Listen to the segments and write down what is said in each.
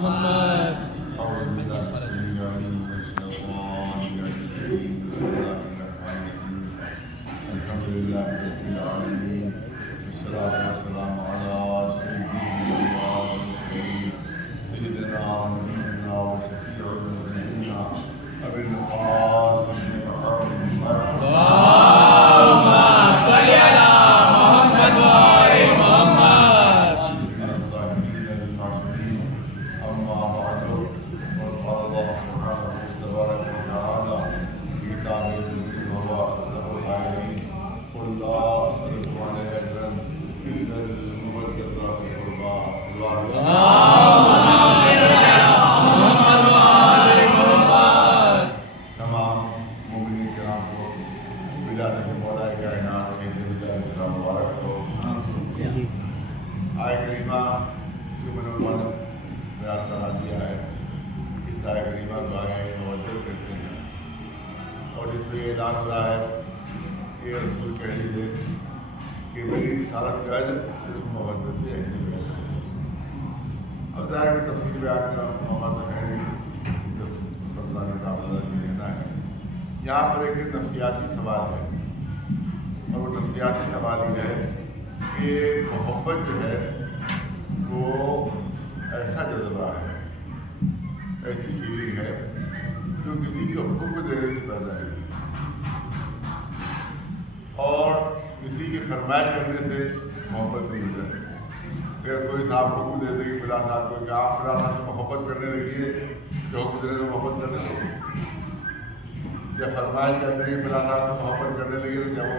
محمد. آئے کریمہ اس کے منور نے بیان کرا دیا ہے. اس آئے کریمہ کو آئے موجود کہتے ہیں اور جس میں یہ اعلان ہو رہا ہے کہ رسول کہہ دیجیے کہ میری رسالت کا اجر صرف محمد ہے. اب ظاہر کی تفصیل بیان کا موقع تو ہے نہیں، 15 منٹ آپ لینا ہے. یہاں پر ایک نفسیاتی سوال ہے اور وہ نفسیاتی سوال یہ ہے کہ محبت جو ہے وہ ایسا جذبہ ہے، ایسی فیلنگ ہے جو کسی کے حکم کو دینے سے پیدا ہوئی اور کسی کی فرمائش کرنے سے محبت نہیں ہو جاتی. اگر کوئی صاحب حکم دے دے کہ فلاں صاحب کو کہ آپ فلاں صاحب سے محبت کرنے لگیے، جو حکم دینے سے محبت کرنے لگے، یا فرمائش کرنے لگے فلاں صاحب سے محبت کرنے لگے تو کیا وہ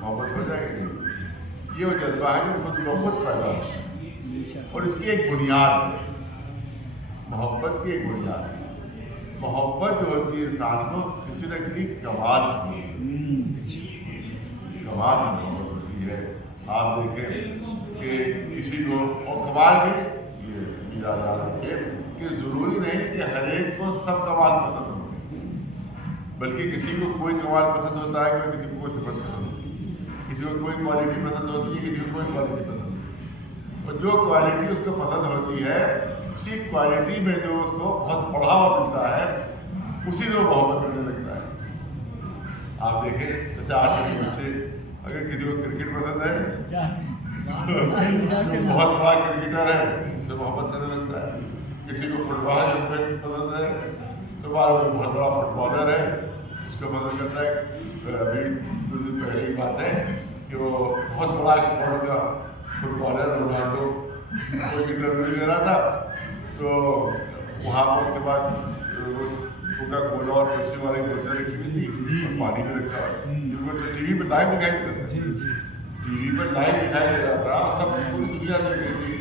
محبت ہو جائے گی؟ یہ وہ جذبہ ہے جو خود بخود پیدا ہوتا ہے اور اس کی ایک بنیاد ہے، محبت کی ایک بنیاد ہے. محبت جو ہوتی ہے انسان کو کسی نہ کسی کمال سے محبت ہوتی ہے. آپ دیکھیں کہ کسی کو اور کمال بھی یہ یاد رکھے کہ ضروری نہیں کہ ہر ایک کو سب کمال پسند ہو، بلکہ کسی کو کوئی کمال پسند ہوتا ہے، کسی کو کوئی صفت پسند ہوتی ہے، کسی کو کوئی کوالٹی پسند ہوتی ہے، کسی کو کوئی کوالٹی پسند ہوتی ہے. اور جو کوالٹی اس کو پسند ہوتی ہے اسی کوالٹی میں جو اس کو بہت بڑھاوا ملتا ہے اسی سے وہ محبت کرنے لگتا ہے. آپ دیکھیں جیسے آج کل کے بچے اگر کسی کو کرکٹ پسند ہے تو بہت بڑا کرکٹر ہے اس سے محبت کرنے لگتا ہے. کسی کو فٹ بال پسند ہے تو بہت بڑا فٹ بالر ہے اس کو پسند کرتا ہے. ابھی کچھ دن پہلے کی بات ہے کہ وہ بہت بڑا ورلڈ کا فٹ بالر رونالڈو کوئی انٹرویو دے رہا تھا تو وہاں پر اس کے بعد کوکا کولا اور پیپسی والی بوتلیں رکھی ہوئی تھی اور پانی میں رکھا ہوا جن کو ٹی وی پہ لائیو دکھائی دے رہا تھا. ٹی وی پہ لائیو دکھائی دے رہا تھا، سب پوری دنیا دیکھ رہی تھی.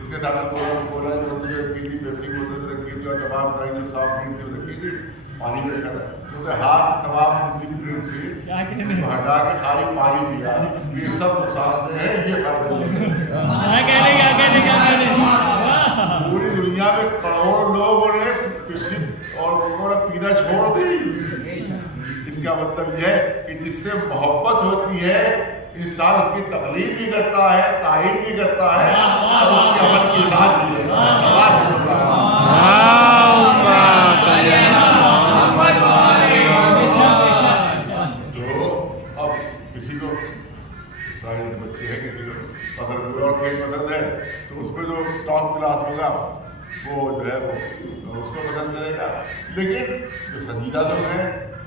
اس کے ساتھ کوکا کولا جو رکھی تھی، پیپسی کی بوتل رکھی تھی اور تمام طرح کی سافٹ ڈرنک جو رکھی تھی پانی میں رکھا تھا. اس کے ہاتھ تمام ڈرنک سے ہٹا کے ساری پانی پیا. یہ سب نقصان ہیں، یہ پوری دنیا میں کروڑوں لوگوں نے پیپسی اور کوکا پینا چھوڑ دی. اس کا مطلب یہ ہے کہ جس سے محبت ہوتی ہے انسان اس کی تقلید بھی کرتا ہے، تعریف بھی کرتا ہے اور اس کے عمل کی اطاعت بھی کرتا ہے. جو اب کسی کو سارے بچے ہیں کسی کو اگر کوئی اور کھیل پسند ہے تو اس میں جو ٹاپ کلاس ہوگا وہ جو ہے وہ اس کو پسند کرے گا. لیکن جو سنجیدہ لوگ ہیں،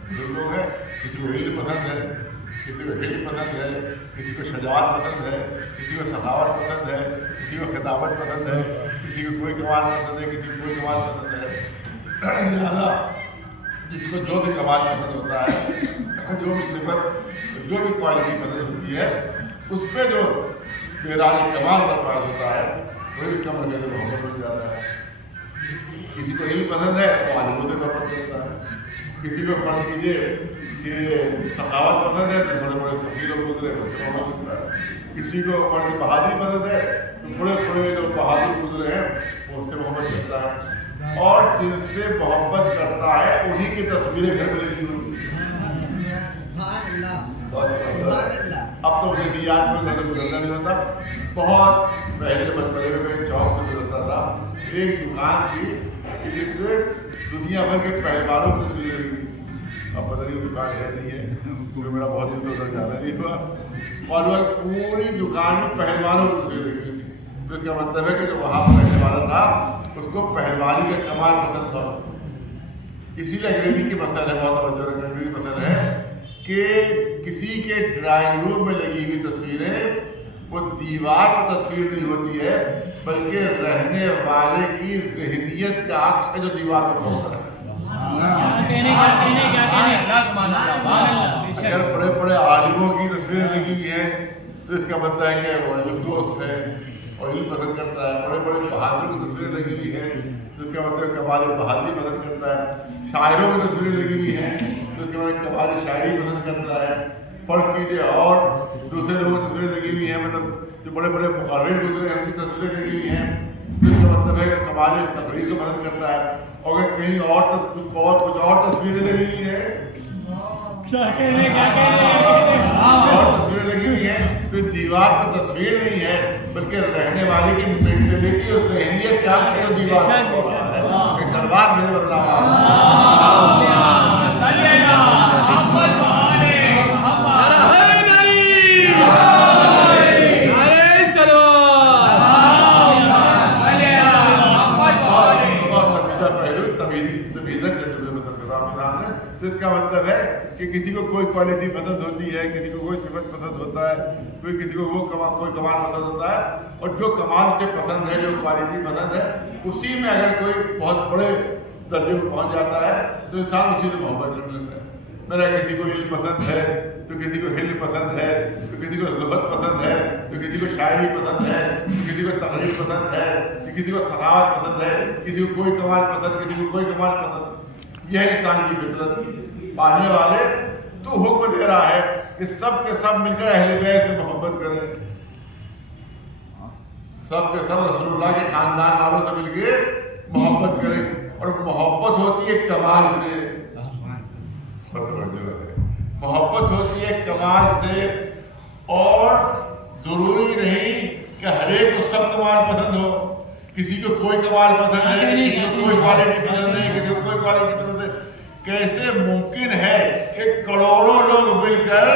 جو لوگ ہیں، کسی کو علم پسند ہے، کسی کو علم پسند ہے، کسی کو شجاعت پسند ہے، کسی کو سخاوت پسند ہے، کسی کو خطابت پسند ہے، کسی کو کوئی کمال پسند ہے، کسی کو کوئی کمال پسند ہے. لہٰذا جس کو جو بھی کمال پسند ہوتا ہے، جو بھی صفت، جو بھی کوالٹی پسند ہوتی ہے، اس پہ جو معراج کمال کا فائد ہوتا ہے وہی اس کا مرکز محبت بن جاتا ہے. کسی کو علم پسند ہے تو عالموں سے محبت کرتا ہے. کسی کو فرض کیجیے کہ سخاوت پسند ہے تو بڑے بڑے سفیر اور گزرے اس سے محبت کرتا ہے. کسی کو فرض بہادری پسند ہے تو بڑے بڑے جو بہادر گزرے ہیں وہ اس سے محبت کرتا ہے. اور جن سے محبت کرتا ہے انہی کی تصویریں گھر میں لگی ہوتی ہیں. اب تو مجھے بھی یاد میں گزرتا نہیں ہوتا. بہت پہلے مرتبے میں چوک سے گزرتا تھا, ایک دکان تھی جس میں دنیا بھر کے پہلوانوں کی تصویریں لگی ہوئی تھی. اب پتہ نہیں وہ دکان ہے نہیں ہے, کیونکہ میرا بہت دن تو ادھر جانا نہیں ہوا. اور وہ پوری دکان میں پہلوانوں کی تصویریں لگی ہوئی تھی. تو اس کا مطلب ہے کہ جو وہاں پہلے والا تھا اس کو پہلوانی کا کمال پسند تھا. اسی لیے انگریزی کی مسئلہ ہے, بہت توجہ رکھنا, انگریزی مسئلہ ہے کہ کسی کے ڈرائنگ روم میں لگی ہوئی تصویریں وہ دیوار پر تصویر نہیں ہوتی ہے, بلکہ رہنے والے کی ذہنیت کا عکس ہے جو دیوار پر ہوتا ہے. اگر بڑے بڑے عالموں کی تصویریں لگی ہوئی ہیں تو اس کا مطلب ہے کہ وہ جو دوست ہے اور علم پسند کرتا ہے. بڑے بڑے بہادروں کی تصویریں لگی ہوئی ہیں تو اس کا مطلب کمال بہادری پسند کرتا ہے. شاعروں کی تصویریں لگی ہوئی ہیں تو اس کا مطلب کمال شاعری پسند کرتا ہے. فرض کیجیے اور دوسرے لوگوں کی تصویریں لگی ہوئی ہیں, مطلب جو بڑے بڑے مقرر گزرے ہیں ان کی تصویریں لگی ہوئی ہیں تو اس کا مطلب ہے کہ کمال تقریر کو پسند کرتا ہے. اور اگر کہیں اور کچھ اور تصویریں لگی ہوئی ہیں اور تصویریں لگی ہوئی ہیں تو دیوار پر تصویر نہیں ہے بلکہ رہنے والے کی مینٹلٹی اور ذہنیت کیا ہے جو دیوار پر ہو رہا ہے. ایک سلوات میں تو اس کا مطلب ہے کہ کسی کو کوئی کوالٹی پسند ہوتی ہے, کسی کو کوئی صفت پسند ہوتا ہے, کوئی کسی کو وہ کوئی کمال پسند ہوتا ہے, اور جو کمال سے پسند ہے, جو کوالٹی پسند ہے, اسی میں اگر کوئی بہت بڑے درجے میں پہنچ جاتا ہے تو انسان اسی سے محبت کرنے لگتا ہے. میرا کسی کو علم پسند ہے تو کسی کو حلم پسند ہے, تو کسی کو زہد پسند ہے, تو کسی کو شاعری پسند ہے, تو کسی کو تقریر پسند ہے, تو کسی کو سخاوت پسند ہے, کسی کو کوئی کمال پسند, کسی کو کوئی کمال پسند. یہ ہے انسان کی فطرت. پالنے والے تو حکم دے رہا ہے کہ سب کے سب مل کر اہل بیت سے محبت کریں, سب کے سب رسول اللہ کے خاندان والوں سے مل کے محبت کریں. اور محبت ہوتی ہے کمال سے, محبت ہوتی ہے کمال سے, اور ضروری نہیں کہ ہر ایک کو سب کمال پسند ہو. کسی کو کوئی کمال پسند ہے, کسی کو کوئی کوالٹی پسند ہے, کسی کو کوئی کوالٹی پسند ہے. کیسے ممکن ہے کہ کروڑوں لوگ مل کر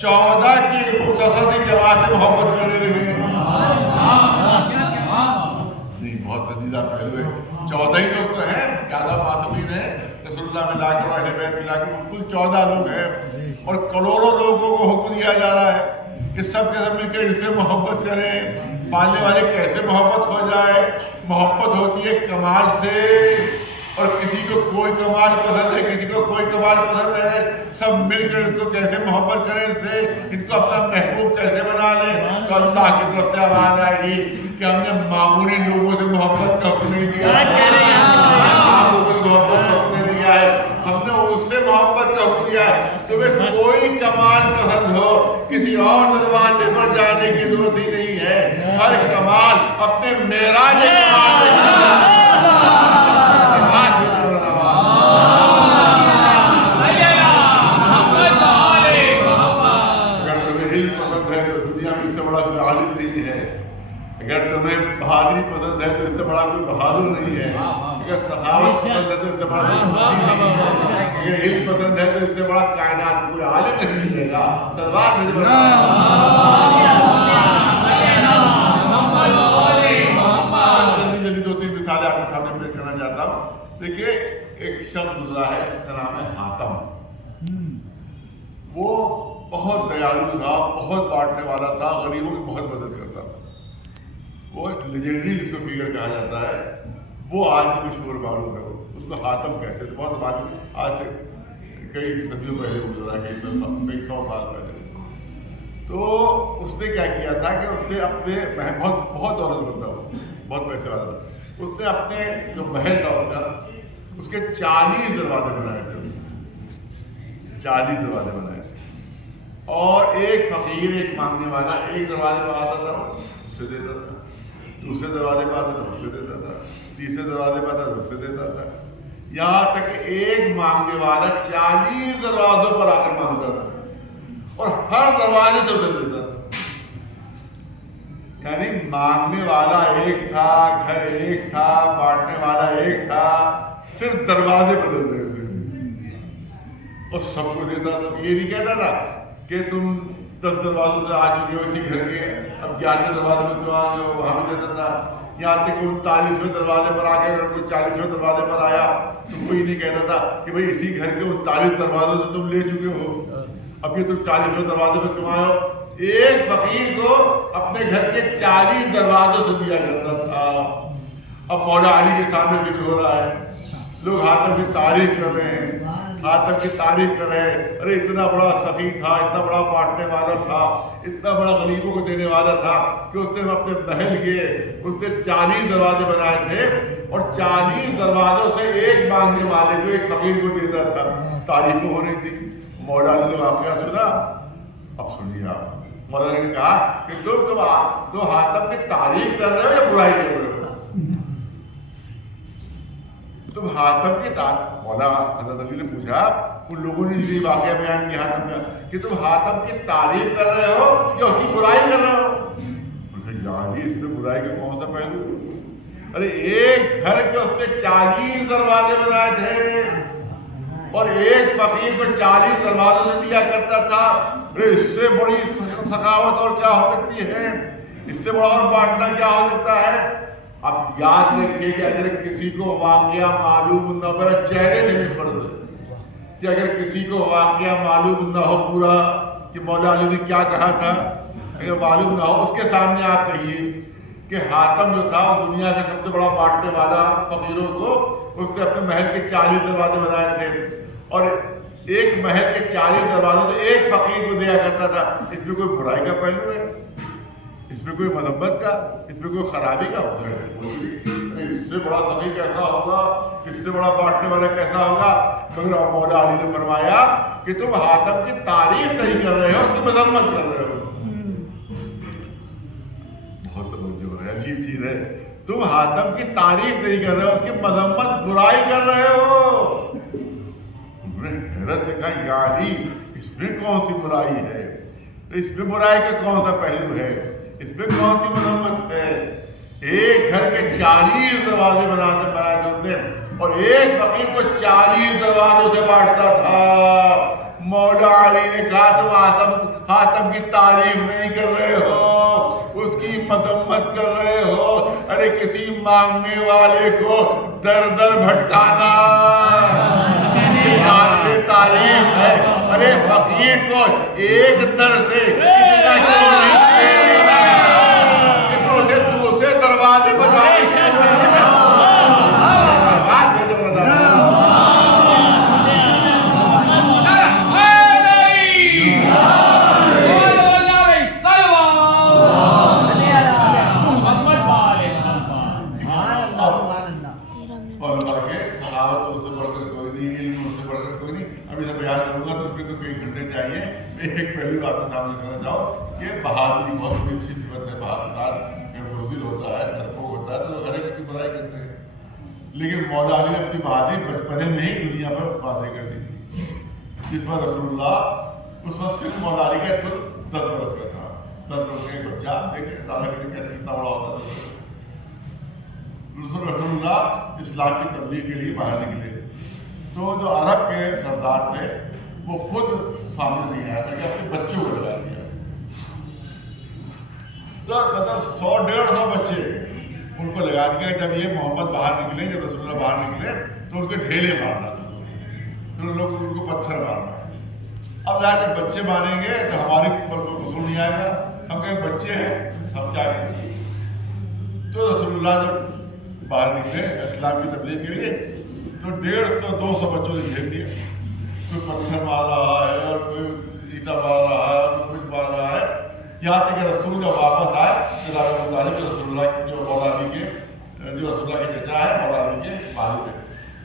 14 کی مختصر سی جماعت سے محبت کرنے لگے؟ نہیں, بہت سنجیدہ پہلو ہے. 14 ہی لوگ تو ہیں, 11 معصومین ہیں, رسول اللہ ملا کر اہل بیت ملا کر کل 14 لوگ ہیں, اور کروڑوں لوگوں کو حکم دیا جا رہا ہے کہ سب کے سب مل کر اس سے محبت کریں. پالنے والے کیسے محبت ہو جائے؟ محبت ہوتی ہے کمال سے, اور کسی کو کوئی کمال پسند ہے, کسی کو کوئی کمال پسند ہے, سب مل کر ان کو کیسے محبت کریں, اس سے ان کو اپنا محبوب کیسے بنا لیں. تو اللہ کی طرف سے آواز آئے گی کہ ہم نے معمولی لوگوں سے محبت کا حکم نہیں دیا ہے, محبت کا حکم دیا ہے, ہم نے اس سے محبت کا حکم دیا ہے. تمہیں کوئی کمال پسند ہو, کسی اور دروازے پر جانے کی ضرورت ہی نہیں ہے. ہر کمال اپنے معراج کمال میں اگر تمہیں بہادری پسند ہے تو اس سے بڑا کوئی بہادر نہیں ہے. اگر سخاوت پسند ہے تو اس سے بڑا کوئی سخی نہیں ہے. اگر علم پسند ہے تو اس سے بڑا کائنات کوئی عالم نہیں ملے گا. سلوات میں جلدی 2-3 مثالیں آپ کے سامنے پیش کرنا چاہتا ہوں. دیکھیے, ایک شخص گزرا ہے, اس کا نام ہے حاتم. وہ بہت دیالو تھا, بہت بانٹنے والا تھا, غریبوں کی بہت مدد کرتا تھا. وہ لیجنڈری جس کو فگر کہا جاتا ہے, وہ آج بھی مشہور معلوم ہے. اس کو حاتم کہتے تھے. بہت بات آج سے کئی صدیوں پہلے گزرا, کئی 100 سال پہلے. تو اس نے کیا کیا تھا کہ اس نے اپنے بہت دولت مند تھا, بہت پیسے والا تھا. اس نے اپنے جو محل تھا اس کے 40 دروازے بنائے تھے. 40 دروازے بنائے تھے, اور ایک فقیر, ایک مانگنے والا ایک دروازے پر آتا تھا, اس سے دیتا تھا. دوسرے دروازے پہ آتا تھا, اس سے دیتا تھا. تیسرے دروازے پہ آتا تھا, اس سے دیتا تھا. یہاں تک کہ ایک مانگنے والا 40 دروازوں پر آ کر مانگتا تھا, اور ہر دروازے سے ادھر لیتا تھا. یعنی مانگنے والا ایک تھا, گھر ایک تھا, بانٹنے والا ایک تھا, صرف دروازے بدل رہے تھے اور سب کو دیتا تھا. یہ نہیں کہتا تھا کہ تم 10 دروازوں سے آ چکے ہو اسی گھر کے, اب 11ویں دروازے میں کیوں آ جاؤ, وہاں بھی دیتا تھا. یہاں تک کہ 39ویں دروازے پر آ گئے, اگر کوئی 40ویں دروازے پر آیا تو کوئی نہیں کہتا تھا کہ بھائی اسی گھر کے 39 دروازوں سے تم لے چکے ہو, اب یہ تم 40ویں دروازے پہ کیوں آئے ہو. ایک فقیر کو اپنے گھر کے 40 دروازوں سے دیا کرتا تھا. اب مولا علی کے سامنے ذکر ہو رہا ہے, لوگ حاتم کی تعریف کر رہے ہیں, حاتم کی تعریف کر رہے ہیں. ارے اتنا بڑا سخی تھا, اتنا بڑا بانٹنے والا تھا, اتنا بڑا غریبوں کو دینے والا تھا کہ اس نے اپنے محل کے اس نے 40 دروازے بنائے تھے اور 40 دروازوں سے ایک مانگنے والے کو, ایک فقیر کو دیتا تھا. تعریفیں ہو رہی تھی. مولا علی نے واقعہ سنا. اب سنیے آپ, مولا علی نے کہا کہ تم حاتم کی تعریف کر رہے ہو یا برائی کر رہے ہو؟ تم حاتم کی تعریف, مولا حضرت علی نے پوچھا, ان لوگوں نے یہ واقعہ بیان کیا حاتم کا, کہ تم حاتم کی تعریف کر رہے ہو یا اس کی برائی کر رہے ہو؟ یعنی اس میں برائی کا کون سا پہلو؟ ارے ایک گھر کے اس نے 40 دروازے بنائے تھے اور ایک فقیر کو 40 دروازوں سے دیا کرتا تھا. اس سے بڑی سخاوت اور کیا ہو سکتی ہے؟ اس سے بڑا اور بانٹنا کیا ہو سکتا ہے؟ اب یاد رکھیے کہ اگر کسی کو واقعہ معلوم نہ ہو, میرا چہرے نہیں بھی پڑھ دے کہ اگر کسی کو واقعہ معلوم نہ ہو پورا کہ مولا علی نے کیا کہا تھا, اگر معلوم نہ ہو, اس کے سامنے آپ کہیے کہ حاتم جو تھا وہ دنیا کا سب سے بڑا بانٹنے والا فقیروں کو, اس نے اپنے محل کے 40 دروازے بنائے تھے اور ایک محل کے 40 دروازوں سے ایک فقیر کو دیا کرتا تھا. اس میں کوئی برائی کا پہلو ہے؟ اس میں کوئی مذمت کا, اس میں کوئی خرابی کا ہوتا ہے؟ اس سے بڑا سخی کیسا ہوگا, اس سے بڑا بانٹنے والا کیسا ہوگا؟ مگر مولا علی نے فرمایا کہ تم حاتم کی تعریف نہیں کر رہے ہو, اس کی مذمت کر رہے ہو. بہت توجہ ہے, عجیب چیز ہے. تم حاتم کی تعریف نہیں کر رہے ہو, اس کی مذمت برائی کر رہے ہو. حیرت سے کہا, یا علی اس میں کون سی برائی ہے, اس میں برائی کا کون سا پہلو ہے, اس میں کون سی مذمت ہے؟ ایک گھر کے 40 دروازے بنائے تھے اس نے اور ایک فقیر کو 40 دروازوں سے بانٹتا تھا. مولا علی نے کہا تم حاتم کی تعریف نہیں کر رہے ہو, اس کی مذمت کر رہے ہو. ارے کسی مانگنے والے کو در در بھٹکانا تعریف ہے. ارے فقیر کو ایک در سے دوسرے دروازے پر ایک پہلو آپ کے سامنے کرنا چاہو کہ بہادری بہت بڑی اچھی صفت ہے. بہادر بزدل ہوتا ہے, ڈرپوک ہوتا ہے, تو ہر ایک کی برائی کرتے ہیں. لیکن مولا علی نے اپنی بہادری بچپنے میں ہی دنیا پر واضح کر دی تھی. جس وقت رسول اللہ اس وقت صرف مولا علی کا 10 برس کا تھا. 10 برس کا ایک بچہ دیکھیں دادا کہتے ہیں کتنا بڑا ہوتا تھا. رسول اللہ اسلام کی تبلیغ کے لیے باہر نکلے تو جو عرب کے سردار تھے وہ خود سامنے نہیں آیا بلکہ اپنے بچوں کو لگا دیا. تو مطلب 100-150 بچے ان کو لگا دیا. جب یہ محمد باہر نکلے, جب رسول اللہ باہر نکلے تو ان کے ڈھیلے مارنا تھا, پھر لوگ ان کو پتھر مارنا. اب جا کے بچے ماریں گے تو ہماری پر کو قصور نہیں آئے گا, ہم کہیں بچے ہیں ہم کیا کریں گے. تو رسول اللہ جب باہر نکلے اسلام کی تبلیغ کے لیے تو 150-200 بچوں نے گھیر دیا. کوئی پتھر مار رہا ہے اور کوئی اینٹا مار رہا ہے اور کوئی کچھ مار رہا ہے. یہاں تک کہ رسول جب واپس آئے تو رسول اللہ کے جو مولا علی کے جو رسول اللہ کے چچا ہے مولا علی کے والد ہے,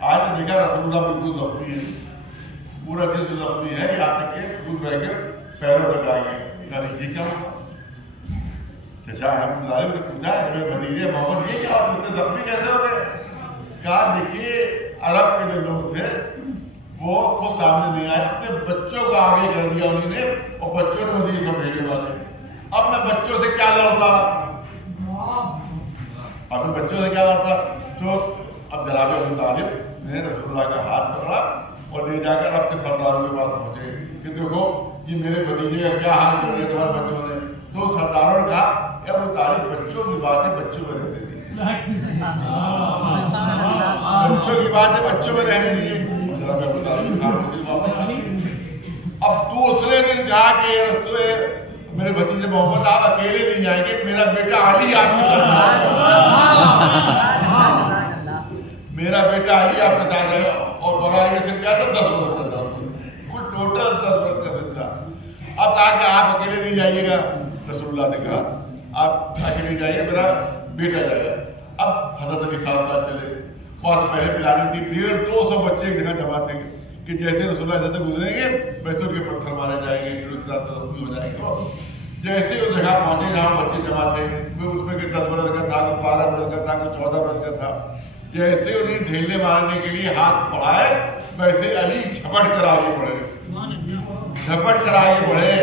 آج تو دیکھا رسول اللہ بالکل زخمی ہے, پورا جسم زخمی ہے, یہاں تک کہ خود بہ کر پیروں تک آئی ہے. جی کیا چچا احمد ظالم نے پوچھا میرے بھتیجے محمد یہ کیا اتنے زخمی کیسے ہو گئے؟ کہا دیکھیے عرب کے جو لوگ تھے وہ خود سامنے نہیں آئے، اپنے بچوں کو آگے کر دیا انہوں نے، اور بچوں نے مجھے یہ سب بھیجنے والے. اب میں بچوں سے کیا لڑتا، اب میں بچوں سے کیا لڑتا. تو اب جناب ابو طالب نے رسول اللہ کا ہاتھ پکڑا اور لے جا کر اپنے سرداروں کے پاس پہنچے کہ دیکھو یہ میرے بھتیجے کا کیا حال کر دیا تمہارے بچوں نے. تو سرداروں نے کہا کہ ابو طالب بچوں کی بات ہے، بچوں میں رہتے تھے، بچوں کی بات ہے، بچوں میں رہنے دیے. جناب ابو طالب خاموشی سے واپس آئے. اب دوسرے دن کہا کہ رسول میرے بھتیجے محمد آپ اکیلے نہیں جائیں گے، میرا بیٹا علی آپ کے ساتھ آئے گا، میرا بیٹا علی آپ کے ساتھ آئے گا. اور بغیر یہ سب کیا تھا 10 برس کا تھا، کل ٹوٹل 10 برس کا سب تھا. اب کہا کہ آپ اکیلے نہیں جائیے گا، رسول اللہ نے کہا آپ اکیلے جائیے، میرا بیٹا جائے گا. اب حضرت علی ساتھ ساتھ چلے. بہت پہلے پلانی تھی، 150 بچے ایک جگہ جمع تھے کہ جیسے رسول اللہ جیسے گزریں گے ویسے ان کے پتھر مارے جائیں گے، پھر اس کے ساتھ زخمی ہو جائیں گے. جیسے وہ جگہ پہنچے جہاں بچے جمع تھے، اس میں کہ 10 برس کا تھا، کوئی 12 برس کا تھا، کوئی 14 برس کا تھا. جیسے انہیں ڈھیلے مارنے کے لیے ہاتھ بڑھائے ویسے علی جھپٹ کر آگے بڑھے، جھپٹ کر آگے بڑھے.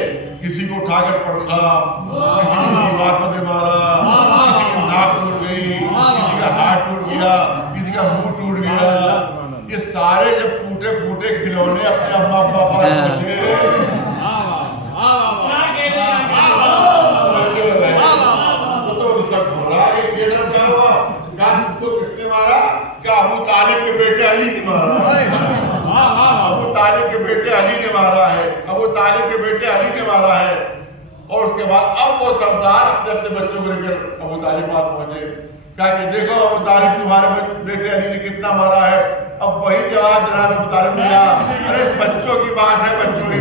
کسی کو اٹھا کر پڑھا، کسی کو دیوار پر مارا، کسی کی ناک ٹوٹ گئی، کسی کا ہاتھ ٹوٹ گیا، کسی کا منہ ٹوٹ گیا. یہ سارے جب ٹوٹے پھوٹے کھلونے اپنے اما ابا پاس پہنچے، تو سب گھبرا گئے. یہ سب کیا ہوا؟ تو کس نے مارا؟ کہ ابو طالب کے بیٹے علی نے مارا ہے، ابو طالب کے بیٹے علی نے مارا ہے، ابو طالب کے بیٹے علی نے مارا ہے. اور اس کے بعد اب وہ سردار اپنے اپنے بچوں کو لے کر ابو طالب پاس پہنچے، کہا کہ دیکھو ابو طالب تمہارے بیٹے علی نے کتنا مارا ہے. اب وہی جواب جناب ابو طالب نے کہا ارے بچوں کی بات ہے، بچوں کی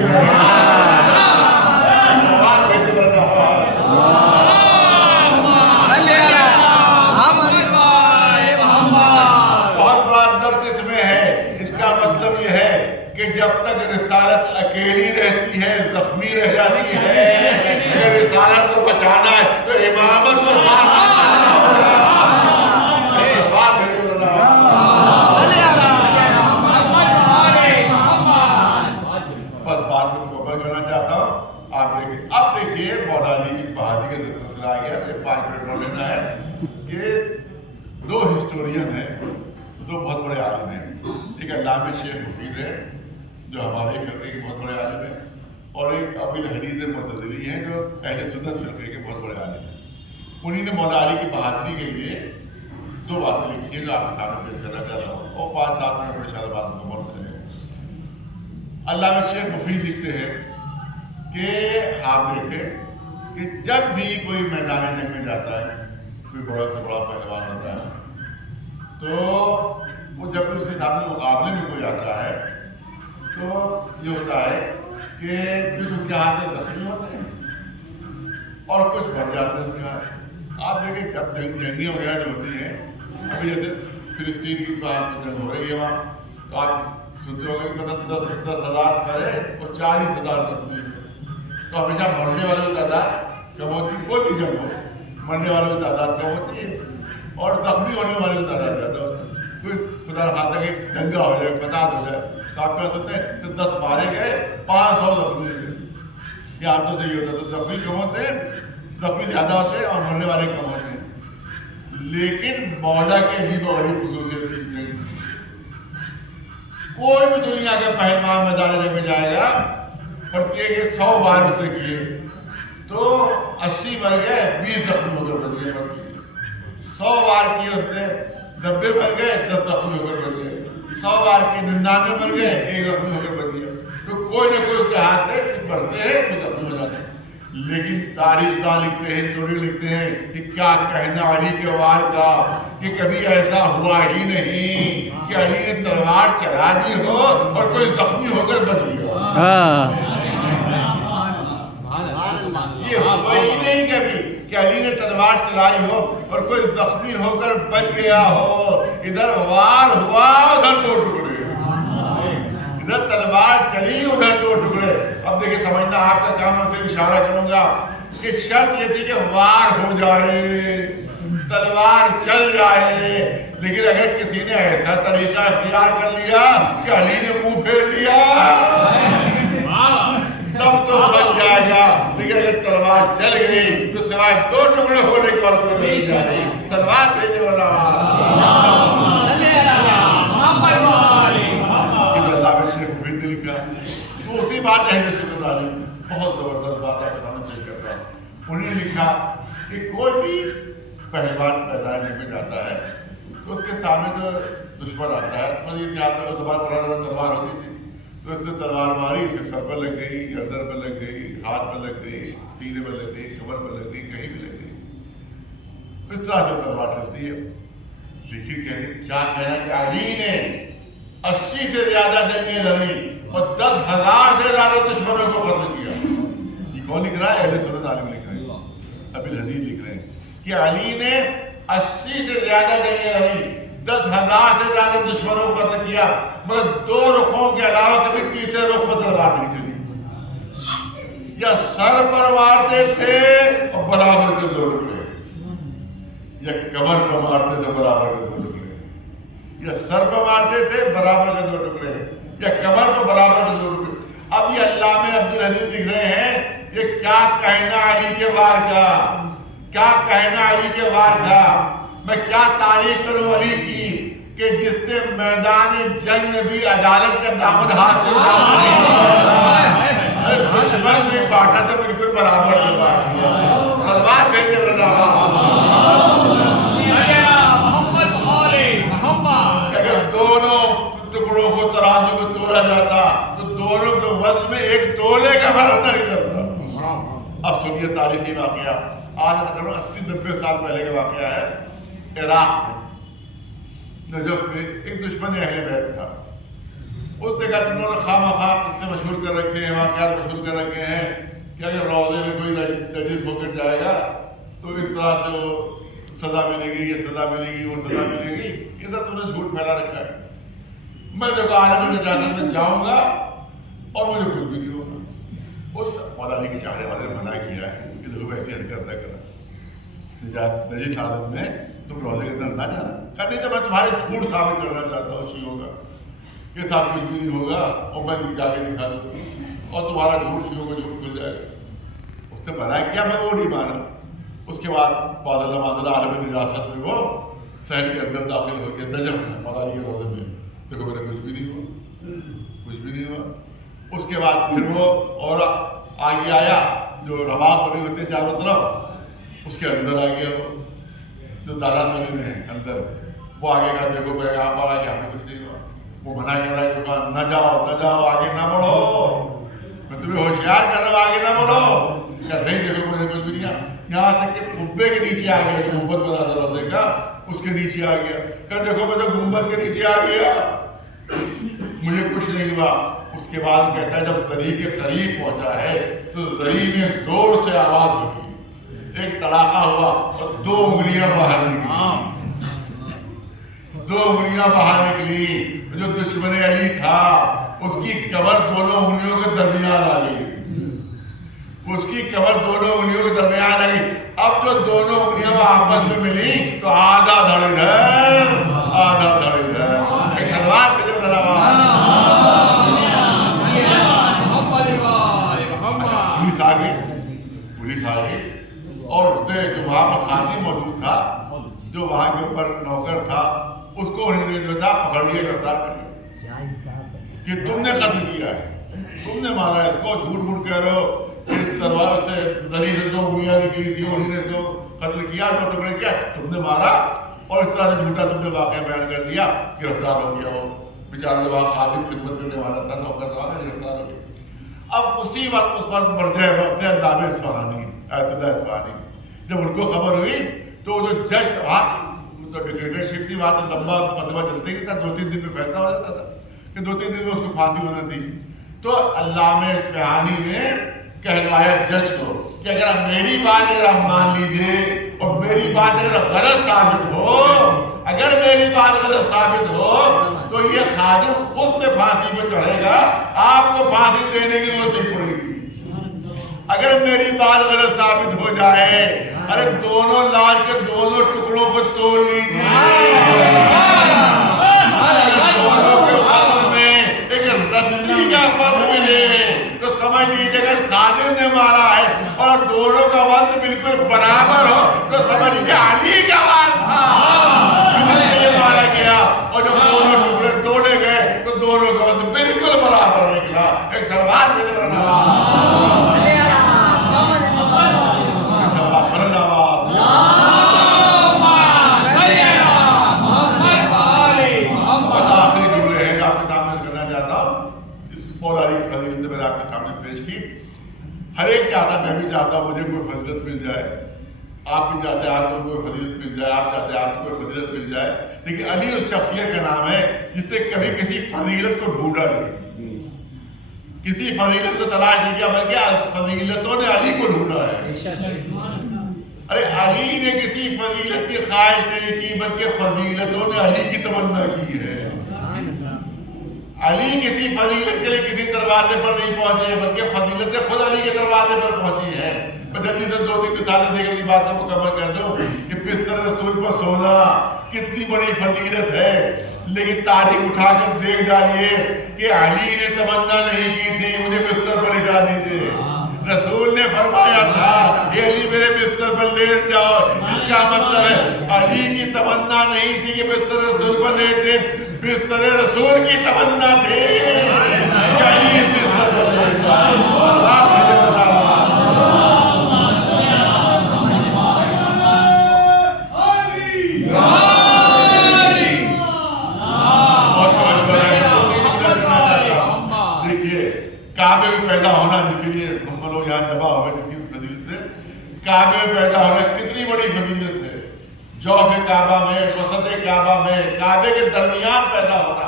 کہ جب تک رسالت اکیلی رہتی ہے زخمی رہ جاتی ہے. اگر رسالت کو بچانا ہے تو امامت کو بس بات میں مکمل کرنا چاہتا ہوں. آپ دیکھیں اب دیکھیے مولا علی کی بہادری کا ذکر آ گیا. 5 منٹ اور لینا ہے کہ 2 ہسٹورین ہیں، 2 بہت بڑے عالم ہیں. ایک علامہ شیخ مفید ہے جو ہمارے فرقے کے بہت بڑے عالم ہیں، اور ایک ابو الحدید معتزلی ہیں جو اہل سنت فرقے کے بہت بڑے عالم ہیں. انہوں نے مولا علی کی بہادری کے لیے 2 باتیں لکھی ہیں جو آپ کے سامنے پیش کرنا چاہتا ہوں، اور 5-7 منٹ میں انشاءاللہ بات مکمل کریں گے. علامہ شیخ مفید لکھتے ہیں کہ آپ دیکھیں کہ جب بھی کوئی میدان جنگ میں جاتا ہے، کوئی بڑا سے بڑا پہلوان ہوتا ہے، تو وہ جب بھی اس کے سامنے مقابلے میں کوئی آتا ہے تو یہ ہوتا ہے کہ کچھ ان کے ہاتھ میں زخمی ہوتے ہیں اور کچھ بڑھ جاتے ہیں اس کے ہاتھ. آپ دیکھیں جب جنگیں وغیرہ جو ہوتی ہیں، ابھی جیسے فلسطین کی بات جنگ ہو رہی ہے وہاں، تو آپ سنتے ہو گئے کہ 10,000 مرے اور 40,000 زخمی ہوئے. تو ہمیشہ مرنے والوں کی تعداد کم ہوتی ہے. کوئی بھی جنگ ہو مرنے والوں کی تعداد کم ہوتی ہے اور زخمی ہونے والوں کی تعداد زیادہ ہوتی ہے. کوئی خدا خاصا کہ دنگا ہو جائے، فساد ہو جائے، تو آپ کہہ سکتے ہیں کہ 10 مارے گئے 500 زخمی ہوئے. یہ آپ تو صحیح ہوتا ہے. تو زخمی کم ہوتے ہیں، زخمی زیادہ ہوتے ہیں اور مرنے والے کم ہوتے ہیں. لیکن مولا کی عجیب و غریب خصوصیت ہے، کوئی بھی دنیا کے پہلوان میدان جنگ میں جائے گا اور کیے کہ 100 بار اسے کیے تو 80 مر گئے، 20 زخمی ہو کر بچ گئے. 100 بار کیے اس نے 90 مر گئے، 10 زخمی ہو کر بچ گئے. 100 بار کی 99 مر گئے، 1 زخمی ہو کر بچ گیا. تو کوئی نہ کوئی اس کے ہاتھ سے مرتے ہیں تو زخمی ہو جاتے ہیں. لیکن تاریخ داں لکھتے ہیں، ہسٹوری لکھتے ہیں کہ کیا کہنا علی کے وار کا کہ کبھی ایسا ہوا ہی نہیں کہ علی نے تلوار چلا دی ہو اور کوئی زخمی ہو کر بچ گیا. یہ ہوا ہی نہیں کبھی کہ علی نے تلوار چلائی ہو اور کوئی زخمی ہو کر بچ گیا ہو. ادھر وار ہوا، ادھر 2 ٹکڑے، ادھر تلوار چلی، ادھر 2 ٹکڑے. اب دیکھیں سمجھنا آپ کا کام، میں صرف اشارہ کروں گا کہ شرط یہ تھی کہ وار ہو جائے، تلوار چل جائے، لیکن اگر کسی نے ایسا طریقہ اختیار کر لیا کہ علی نے منہ پھیر لیا تب تو بچ جائے گا، لیکن اگر تلوار چل گئی تو سوائے دو ٹکڑے ہونے کے اور کوئی نہیں جا رہی۔ تلوار بھیجنے والا اللہ میں صرف پھر دل کا تو اسی بات اہل سنت علی بہت زبردست بات آپ کے سامنے پیش کرتا ہوں۔ انہوں نے لکھا کہ کوئی بھی پہلوان میدان میں جاتا ہے تو اس کے سامنے جو دشمن آتا ہے، مزید کے ہاتھ میں زبان بڑا تلوار ہوتی تھی تو اس نے تلوار ماری، اس کے سر پر لگ گئی، گردن پر لگ گئی، ہاتھ پر لگ گئی، سینے پر لگ گئی، کمر پر لگ گئی، کہیں بھی لگ گئی۔ اس طرح سے تلوار چلتی ہے۔ لیکن کیا کہنا کہ علی نے 80 سے زیادہ جنگیں لڑی اور 10,000 سے زیادہ دشمنوں کو قتل کیا۔ یہ کون لکھ رہا ہے؟ اہل سنت عالم لکھ رہے ہیں، ابی الحدیث لکھ رہے ہیں کہ علی نے 80 سے زیادہ جنگیں لڑی، 10,000 سے زیادہ دشمنوں کو قتل کیا، مگر 2 رخوں کے علاوہ کبھی تیسرے رخ پر تلوار نہیں چلی۔ یا سر پر مارتے تھے اور برابر کے 2 ٹکڑے، یا کمر پر مارتے تھے برابر کے 2 ٹکڑے، یا سر پر مارتے تھے برابر کے 2 ٹکڑے، یا کمر پر برابر کے 2 ٹکڑے۔ اب یہ علامہ عبدالحدیث لکھ رہے ہیں یہ کیا کہنا علی کے وار کا، کیا کہنا علی کے وار کا۔ میں کیا تعریف کروں علی کی کہ جس نے میدان جنگ میں بھی عدالت کا دامن ہاتھ سے دشمن بھی بانٹا تو بالکل برابر سے بانٹ دیا۔ تلوار بھیجے اگر دونوں ٹکڑوں کو ترازو میں تولا جاتا تو دونوں کے وزن میں 1 تولے کا فرق نہیں کرتا۔ اب سنیے تاریخی واقعہ، آج تقریباً 80-90 سال پہلے کا واقعہ ہے۔ عراق میں نجف میں ایک دشمن اہل بیت تھا، اس نے کہا تم نے خواہ اس سے مشہور کر رکھے ہیں، واقعات مشہور کر رکھے ہیں کہ اگر روزے میں کوئی نجس ہو کر جائے گا تو اس طرح سے وہ سزا ملے گی، یہ سزا ملے گی، وہ سزا ملے گی۔ یہ سب تم نے جھوٹ پھیلا رکھا ہے۔ میں دیکھو عالم اجازت میں جاؤں گا اور مجھے کچھ بھی نہیں ہوگا۔ اس مولا علی کے چاہنے والے نے منع کیا ہے کہ دیکھو ایسی حرکت نہ کرنا، نجس حالت میں تم روزے کے اندر نہ جانا۔ کہا نہیں تو میں تمہارے جھوٹ ثابت کرنا چاہتا ہوں شیعوں کا، یہ صاحب کچھ بھی نہیں ہوگا اور میں جا کے دکھا دوں اور تمہارا جھوٹ شیعوں کا جھوٹ کھل جائے گا۔ اس نے منع کیا، میں وہ نہیں مانا۔ اس کے بعد معذلہ عالم نجاست میں وہ شہر کے اندر داخل ہو کے نجف تھا مولا علی کے روزے میں، دیکھو میرا کچھ بھی نہیں ہوا، کچھ بھی نہیں ہوا۔ اس کے بعد پھر وہ اور آگے آیا جو رواق بنے ہوتے چاروں طرف، اس کے اندر آ گیا وہ جو دارات بنے ہوئے ہیں اندر، وہ آگے کہا دیکھو بھائی یہاں پر آگے ہمیں کچھ نہیں ہوا۔ وہ منع کر رہا ہے تو کہا نہ جاؤ نہ جاؤ، آگے نہ بڑھو، میں تمہیں ہوشیار کر رہا ہوں، آگے نہ بڑھو۔ کہ نہیں دیکھو مجھے کچھ بھی نہیں آیا، یہاں تک کہ قبے کے نیچے آ گیا، جو گنبد بنا تھا روزے کا اس کے نیچے آ گیا۔ کہ دیکھو میں تو گنبد کے نیچے آ گیا، مجھے کچھ نہیں ہوا۔ اس کے بعد کہتا ہے جب زری کے قریب پہنچا ہے تو زری میں زور سے آواز ہوئی، ایک تڑاکا ہوا اور 2 انگلیاں باہر نکلی، 2 انگلیاں باہر نکلی۔ جو دشمن علی تھا اس کی کمر دونوں انگلیوں کے درمیان آ گئی، اس کی کمر دونوں انگلیوں کے درمیان آ گئی۔ اب جو دونوں انگلیاں آپس میں ملی تو آدھا دھڑ ادھر آدھا دھڑ ادھر، ایک تلوار پہ جب لگا پولیس آ گئی اور اس نے جو وہاں پر خادم موجود تھا، جو وہاں کے اوپر نوکر تھا، اس کو انہوں نے جو تھا پکڑ لیا، گرفتار کر لیا کہ تم نے قتل کیا ہے، تم نے مارا ہے اس کو، جھوٹ موٹ کہہ رہے ہو، اس تلوار سے دری سے 2 انگلیاں نکلی تھی، انہوں نے تو قتل کیا، 2 ٹکڑے کیا، تم نے مارا اور اس طرح سے جھوٹا تم نے واقعہ بیان کر دیا، گرفتار ہو گیا۔ وہ بیچارہ وہاں خادم خدمت کرنے والا تھا، نوکر تھا، گرفتار ہو گیا۔ اب اسی وقت اس وقت مرجع وقت علامہ اصفہانی، آیت اللہ اصفہانی، جب ان کو خبر ہوئی تو جو جج وہاں تو ڈکٹیٹرشپ تھی، وہاں تو لمبا مقدمہ چلتا ہی نہیں تھا، 2-3 دن میں فیصلہ ہو جاتا تھا کہ 2-3 دن میں اس کو پھانسی ہونا تھی۔ تو علامہ اصفہانی نے کہلوایا جج کو کہ اگر میری بات اگر آپ مان لیجئے اور میری بات اگر غلط ثابت ہو، اگر میری بات غلط ثابت ہو تو یہ خادم خود سے پھانسی پہ چڑھے گا، آپ کو پھانسی دینے کی ضرورت نہیں پڑے گی۔ اگر میری بات غلط ثابت ہو جائے ارے دونوں لاش کے دونوں ٹکڑوں کو توڑ لیجیے، دونوں کے وزن میں ایک رسی کا فرق ملے تو سمجھ لیجیے کہ خادم نے مارا ہے، اور دونوں کا وزن بالکل برابر ہو تو سمجھ لیجیے علی کا وار تھا، یہ مارا گیا، اور جب دونوں ٹکڑے توڑے گئے تو دونوں کا وزن بالکل برابر نکلا۔ ایک سلوات دے دے ہر ایک چاہتا، میں بھی چاہتا ہوں مجھے کوئی فضیلت مل جائے، آپ بھی چاہتے ہیں آپ کو کوئی فضیلت مل جائے، آپ چاہتے ہیں آپ کو کوئی فضیلت مل جائے، لیکن علی اس شخصیت کا نام ہے جس نے کبھی کسی فضیلت کو ڈھونڈا نہیں، کسی فضیلت کو تلاش نہیں کیا، بلکہ فضیلتوں نے علی کو ڈھونڈا ہے۔ ارے علی نے کسی فضیلت کی خواہش نہیں کی بلکہ فضیلتوں نے علی کی تمنا کی ہے۔ علی کسی فضیلت کے لیے کسی دروازے پر نہیں پہنچے بلکہ فضیلت خود علی کے دروازے پر پہنچی ہے۔ میں جلدی سے دو تین مثالیں دے کر بات کو مکمل کر دوں کہ بستر رسول پر سونا کتنی بڑی فضیلت ہے، لیکن تاریخ اٹھا کر دیکھ ڈالیے کہ علی نے تمنا نہیں کی تھی مجھے بستر پر لٹا دیجیے، رسول نے فرمایا تھا یہ علی میرے بستر پر لیٹ جاؤ، اس کا مطلب ہے علی کی تمنا نہیں تھی کہ بستر رسول پر لیٹے، بستر رسول کی تمنا تھی کہ علی بستر پر لیٹ جائے۔ کعبے میں پیدا ہونا جس کے لیے ہم لوگ یہاں جمع ہوئے جس کی فضیلت ہے، کعبے میں پیدا ہونا کتنی بڑی فضیلت ہے، جوف کعبہ میں، وسط کعبہ میں، کعبے کے درمیان پیدا ہونا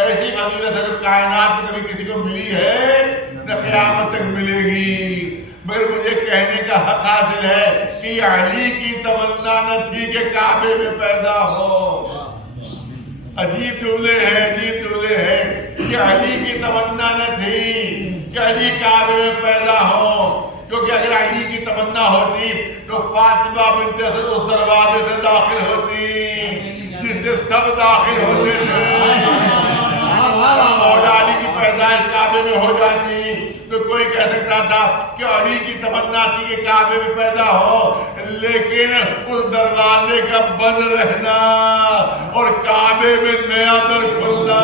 ایسی فضیلت ہے جو کائنات میں کبھی کسی کو ملی ہے نہ قیامت تک ملے گی، مگر مجھے کہنے کا حق حاصل ہے کہ علی کی تمنا نہ تھی کہ کعبے میں پیدا ہو۔ عجیب جملے ہیں، عجیب جملے ہیں کہ علی کی تمنا نہ تھی کہ علی کعبے میں پیدا ہو، کیونکہ اگر علی کی تمنا ہوتی تو فاطمہ بنت اسد اس دروازے سے داخل ہوتی جس سے سب داخل ہوتے تھے، اور علی کی پیدائش کعبے میں ہو جاتی تو کوئی کہہ سکتا تھا کہ علی کی تمنا تھی کہ کعبے میں پیدا ہو، لیکن اس دروازے کا بند رہنا اور کعبے میں نیا در کھلنا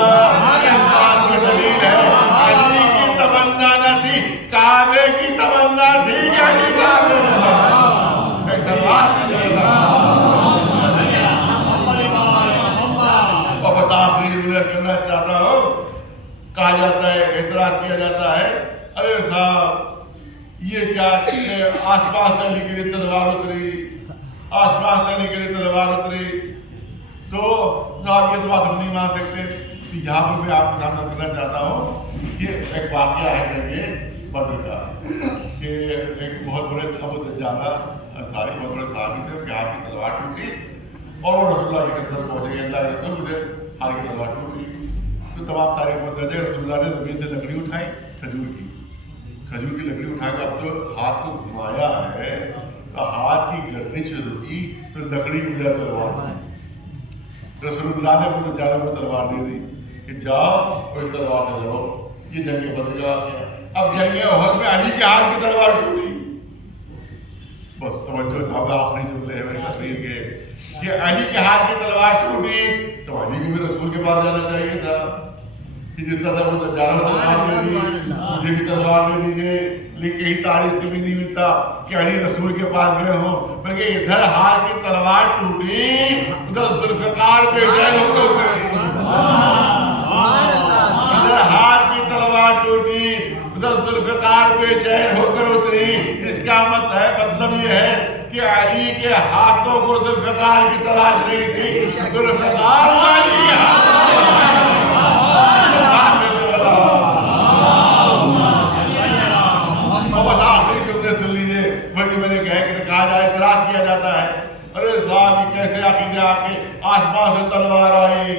اس بات کی دلیل ہے علی کی تمنا نہ تھی، کعبے کی تمنا تھی کہ علی کعبے میں ایک سلوات میں اور بتا آخری جملہ کرنا چاہتا ہوں، کہا جاتا ہے، اعتراض کیا جاتا ہے ارے صاحب یہ کیا آسمان سے علی کے لیے تلوار اتری، آسمان سے علی کے لیے تلوار اتری، تو صاحب یہ تو بات ہم نہیں مان سکتے۔ یہاں پر میں آپ کے سامنے رکھنا چاہتا ہوں کہ ایک واقعہ ہے کہ بدر کا، کہ ایک بہت بڑے ابو دجالہ انصاری بہت بڑے صحابی تھے کہ آپ کی تلوار ٹوٹی اور وہ رسول اللہ کی خدمت پہنچے گئے، اللہ رسول مجھے آپ کی تلوار ٹوٹ گئی، تو تمام تاریخ میں درج ہے رسول اللہ نے زمین سے لکڑی اٹھائی، کھجور کی لکڑی اٹھا کر اب جو ہاتھ کو گھمایا ہے تو ہاتھ کی گردش رکی تو لکڑی کی بجائے تلوار تھی، رسول اللہ نے وہ دجالہ کو تلوار دے دی کہ جاؤ اور اس تلوار سے لڑو۔ یہ جنگ بدر کا واقعہ۔ اب جنگ احد میں علی کے ہاتھ کی تلوار ٹوٹی، بس توجہ تھا آخری جملے ہیں میری تقریر کے کہ علی کے ہاتھ کی تلوار ٹوٹی تو علی کو بھی رسول کے پاس جانا چاہیے تھا کہ جس طرح وہ دجالہ کو تلوار دے دی مجھے بھی تلوار دے دیجیے، لیکن کہیں تاریخ میں بھی نہیں ملتا کہ علی رسول کے پاس گئے ہوں، بلکہ ادھر ہاتھ کی تلوار ٹوٹی ادھر ذوالفقار بے چین ہو کر اتری، ادھر ہاتھ کی تلوار ٹوٹی ادھر ذوالفقار بے چین ہو کر اتری۔ اس کا مطلب یہ ہے کہ علی کے ہاتھوں کو ذوالفقار کی تلاش نہیں تھی، ذوالفقار علی کے ہاتھوں آخری جملے سن لیجیے، وہی میں نے کہا جائے، اعتراض کیا جاتا ہے ارے صاحب یہ کیسے عقیدے آپ کے آسمان سے تلوار آئی،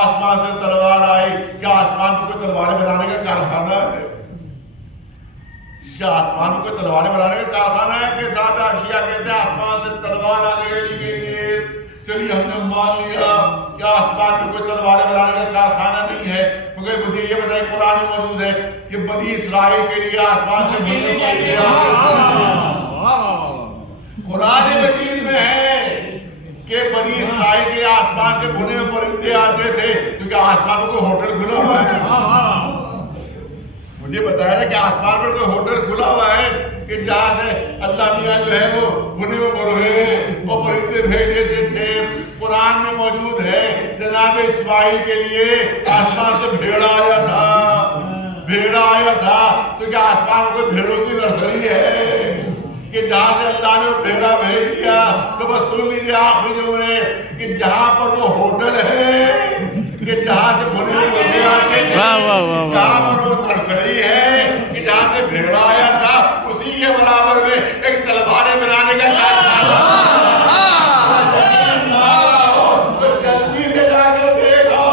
آسمان سے تلوار آئی، کیا آسمان کو کوئی تلواریں بنانے کا کارخانہ ہے؟ کیا آسمان میں کوئی تلواریں بنانے کا کارخانہ ہے کہ صاحب اشیاء کہتے ہیں آسمان سے تلوار آ گئی کے لیے؟ چلیے ہم نے مان لیا کہ آسمان میں کوئی تلواریں بنانے کا کارخانہ نہیں ہے، مگر مجھے یہ بتائیں قرآن میں موجود ہے کہ بنی اسرائیل کے لیے آسمان سے بھنے پرندے آتے تھے۔ قرآن مجید میں ہے کہ بنی اسرائیل کے آسمان سے بھنے پرندے آتے تھے، کیونکہ آسمان میں کوئی ہوٹل کھلا ہوا ہے۔ مجھے بتایا تھا کہ آسمان پر کوئی ہوٹل کھلا ہوا ہے کہ جہاں سے اللہ میاں جو ہے وہ بھنے ہوئے مرغے اور پرندے بھیج دیتے تھے۔ قرآن میں موجود ہے جناب اسماعیل کے لیے آسمان سے بھیڑا آیا تھا، بھیڑا آیا تھا، تو کیا آسمان میں کوئی بھیڑوں کی نرسری ہے کہ جہاں سے اللہ نے وہ بھیڑا بھیج دیا؟ تو بس سن لیجیے آخری جملے کہ جہاں پر وہ ہوٹل ہے کہ جہاں سے بھنے ہوئے مرغے آتے تھے، جہاں پر وہ نرسری ہے کہ جہاں سے بھیڑا آیا تھا، اسی کے برابر میں ایک تلواریں بنانے کا کارخانہ تو جلدی سے جا کے دیکھو۔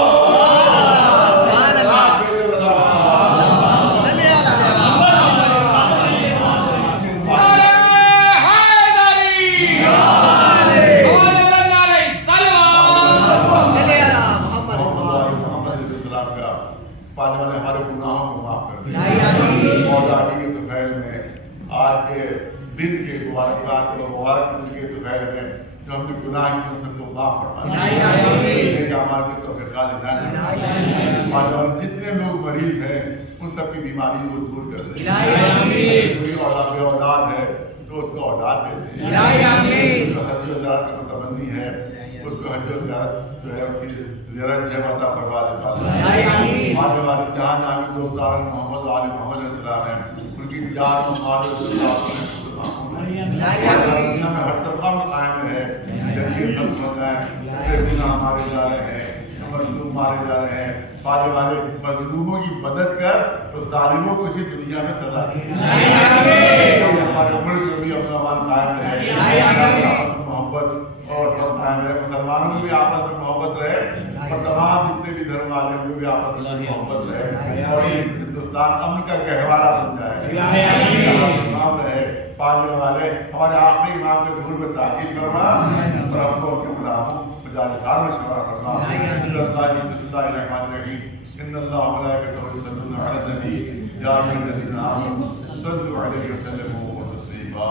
پانے والے ہمارے گناہوں کو معاف کر دیں۔ مولا علی کے طفیل میں آج کے دن کے مبارکباد و مبارک دن کے طفیل میں جو ہم نے گناہ کیے ان سب کو معاف فرمائے، نیک اعمال کی توفیقات عنایت فرمائے۔ پانے والے جتنے لوگ مریض ہیں ان سب کی بیماری کو دور کر دیں۔ کوئی اولاد ہے تو اس کو اولاد دے دیں، جو حج و زیارت کا متمنی ہے اس کو حج و زیارت جو ہے اس کی زیارت ہے عطا فرما دے۔ آنے والے جہاں جہاں بھی لوگ دار محمد و آل محمد علیہ السلام ہیں ان کی جان و مال و دنیا میں ہر طرف میں قائم رہے، جنگیں ختم ہو جائیں، بے گناہ مارے جا رہے ہیں، مظلوم مارے جا رہے ہیں، پانے والے مظلوموں کی مدد کر تو ظالموں کو اسی دنیا میں سزا دے۔ ہمارے ملک میں بھی امن و امان قائم رہے، محبت اور قائم رہے، مسلمانوں میں بھی آپس میں محبت رہے اور تمام جتنے بھی دھرم والے ان میں بھی آپس میں محبت رہے اور ہندوستان امن کا گہوارہ بن جائے، امام رہے۔ پالنے والے ہمارے آخری امام کے ظہور میں تعجیل فرما اور ہم کو اپنے غلاموں جانکار میں شمار فرما۔ بسم اللہ الرحمن الرحیم، ان اللہ وملائکتہ یصلون علی النبی یا ایھا الذین آمنوا صلوا علیہ وسلموا تسلیما۔